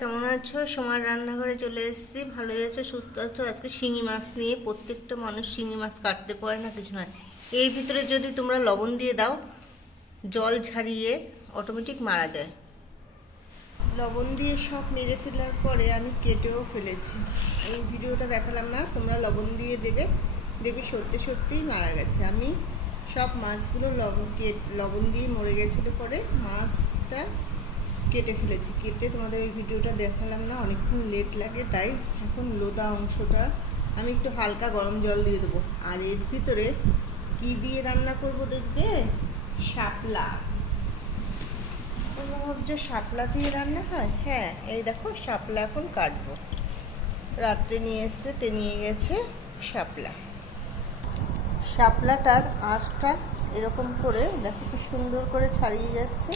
কেমন আছো? সময় রান্নাঘরে চলে এসেছি। ভালোই আছো, সুস্থ আছো? আজকে শিঙি মাছ নিয়ে, প্রত্যেকটা মানুষ শিঙি মাছ কাটতে পারে না, কিছু নয়। এর ভিতরে যদি তোমরা লবণ দিয়ে দাও, জল ছাড়িয়ে অটোমেটিক মারা যায়। লবণ দিয়ে সব মেরে ফেলার পরে আমি কেটেও ফেলেছি। এই ভিডিওটা দেখালাম না, তোমরা লবণ দিয়ে দেবে সত্যি সত্যিই মারা গেছে। আমি সব মাছগুলো লবণ দিয়ে মরে গেছিলো, পরে মাছটা কেটে ফেলেছি। কেটে তোমাদের ওই ভিডিওটা দেখালাম না, অনেকক্ষণ লেট লাগে, তাই এখন লোদা অংশটা আমি একটু হালকা গরম জল দিয়ে দেবো। আর এর ভিতরে কি দিয়ে রান্না করব দেখবে? শাপলা। তোমরা ভাবছো শাপলা দিয়ে রান্না হয়? হ্যাঁ, এই দেখো শাপলা এখন কাটবো। রাত্রে নিয়ে এসছে, নিয়ে গেছে শাপলা। শাপলাটার আঁশটা এরকম করে দেখো কি সুন্দর করে ছাড়িয়ে যাচ্ছে।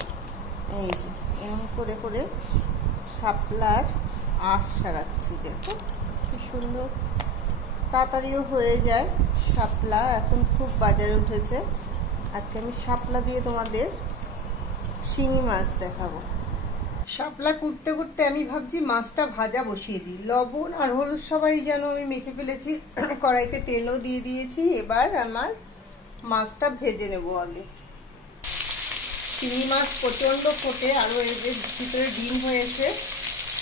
এই যে এরকম করে করে শাপলার আঁশ ছাড়াচ্ছি, দেখো কি সুন্দর, তাড়াতাড়িও হয়ে যায়। শাপলা এখন খুব বাজারে উঠেছে। আজকে আমি শাপলা দিয়ে তোমাদের শিঙি মাছ দেখাবো। শাপলা কুটতে কুটতে আমি ভাবছি মাছটা ভাজা বসিয়ে দিই। লবণ আর হলুদ সবাই যেন আমি মেখে ফেলেছি, কড়াইতে তেলও দিয়ে দিয়েছি। এবার আমার মাছটা ভেজে নেব আগে। শিঙি মাছ প্রচণ্ড ফোটে, আরও এর ভিতরে ডিম হয়েছে,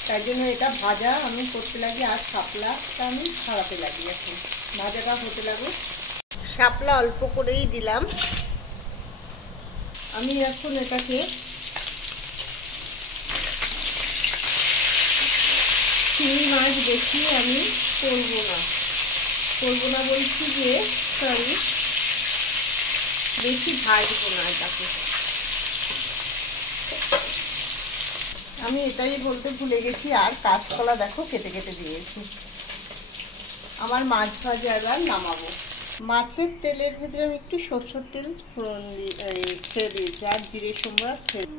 তাই জন্য এটা ভাজা আমি করতে লাগি। আর শাপলাটা আমি ছাড়াতে লাগি। এখন ভাজাটা হতে লাগুক। শাপলা অল্প করেই দিলাম। আমি এখন এটাকে শিঙি মাছ বেশি আমি করবো না বলছি যে বেশি ভাজবো না এটাকে। আমি এটাই বলতে ভুলে গেছি। আর কাঁচকলা দেখো কেটে কেটে দিয়েছি। আমার মাছ ভাজা এবার নামাবো। মাছের তেলের ভিতরে আমি একটু সরষের তেল ফোড়ন ছেড়ে দিয়েছি, আর জিরে সোমরা ছেড়ে।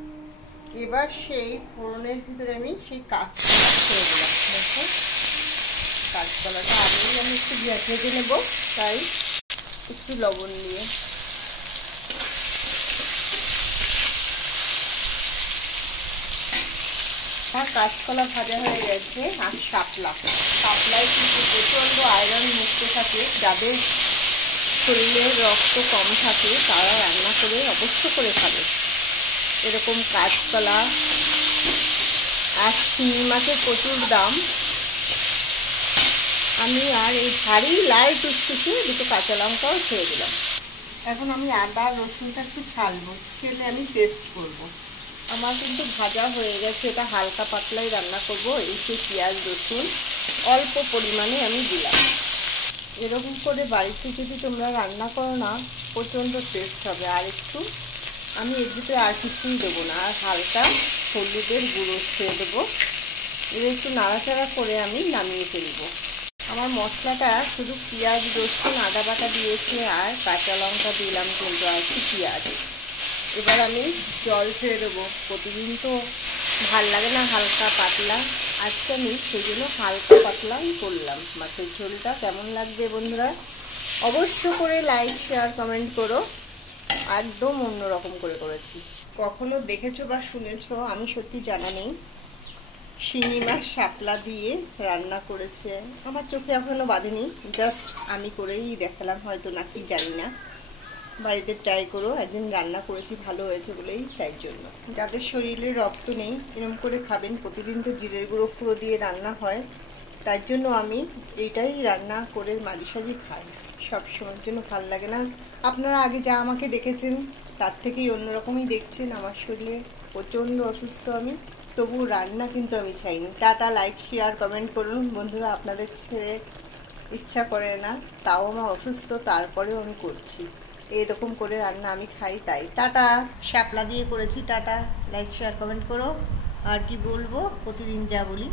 এবার সেই ফোড়নের ভিতরে আমি সেই কাঁচকলা ছেড়ে দিলাম। দেখো কাঁচকলাটা আগেই আমি একটু ভেজে নেব, তাই একটু লবণ দিয়ে। আর কাঁচকলা ভাজা হয়ে গেছে। আর শাপলায় কিন্তু প্রচণ্ড আয়রন মুক্ত থাকে। যাদের শরীরে রক্ত কম থাকে তারা রান্না করে অবশ্য করে খাবে। এরকম কাঁচকলা আর শিঙি মাছের প্রচুর দাম। আমি আর এই ভারী লাল টুকটুকে দুটো কাঁচা লঙ্কাও ছেড়ে দিলাম। এখন আমি আদা রসুনটা একটু ছাড়বো, ছেলে আমি পেস্ট করব। আমার কিন্তু ভাজা হয়ে গেছে। এটা হালকা পাতলাই রান্না করব। এই যে পেঁয়াজ রসুন অল্প পরিমাণে আমি দিলাম। এরকম করে বাড়িতে যদি তোমরা রান্না করো না, প্রচণ্ড টেস্ট হবে। আর একটু আমি এর ভিতরে আর কিছুই দেবো না, আর হালকা হলুদের গুঁড়ো ছেড়ে দেবো। এবার একটু নাড়াচাড়া করে আমি নামিয়ে ফেলবো। আমার মশলাটা শুধু পেঁয়াজ রসুন আদা বাটা দিয়েছে আর কাঁচা লঙ্কা দিলাম কিন্তু, আর একটু পেঁয়াজ। এবার আমি জল ছেড়ে দেবো। প্রতিদিন তো ভাল লাগে না হালকা পাতলা, আজকে আমি সেই জন্য হালকা পাতলাই করলাম। মাছের ঝোলটা কেমন লাগবে বন্ধুরা অবশ্য করে লাইক শেয়ার কমেন্ট করো। একদম অন্যরকম করে করেছি। কখনো দেখেছো বা শুনেছো আমি সত্যি জানা নেই। শিঙি মাছ শাপলা দিয়ে রান্না করেছে, আমার চোখে এখনো বাঁধেনি। জাস্ট আমি করেই দেখালাম, হয়তো নাকি জানি না। বাড়িতে ট্রাই করো, একদিন রান্না করেছি ভালো হয়েছে বলেই, তাই জন্য। যাদের শরীরে রক্ত নেই এরকম করে খাবেন। প্রতিদিন তো জিরের গুঁড়ো ফুড়ো দিয়ে রান্না হয়, তাই জন্য আমি এইটাই রান্না করে মাঝে সাঝে খাই। সবসময়ের জন্য ভাল লাগে না। আপনারা আগে যা আমাকে দেখেছেন তার থেকেই অন্যরকমই দেখছেন। আমার শরীরে প্রচণ্ড অসুস্থ আমি, তবু রান্না কিন্তু আমি চাইনি। টাটা, লাইক শেয়ার কমেন্ট করুন বন্ধুরা। আপনাদের ছেড়ে ইচ্ছা করে না, তাও আমার অসুস্থ, তারপরেও আমি করছি। এরকম করে রান্না আমি খাই, তাই টাটা। শাপলা দিয়ে করেছি। টাটা, লাইক শেয়ার কমেন্ট করো। আর কি বলবো, প্রতিদিন যা বলি।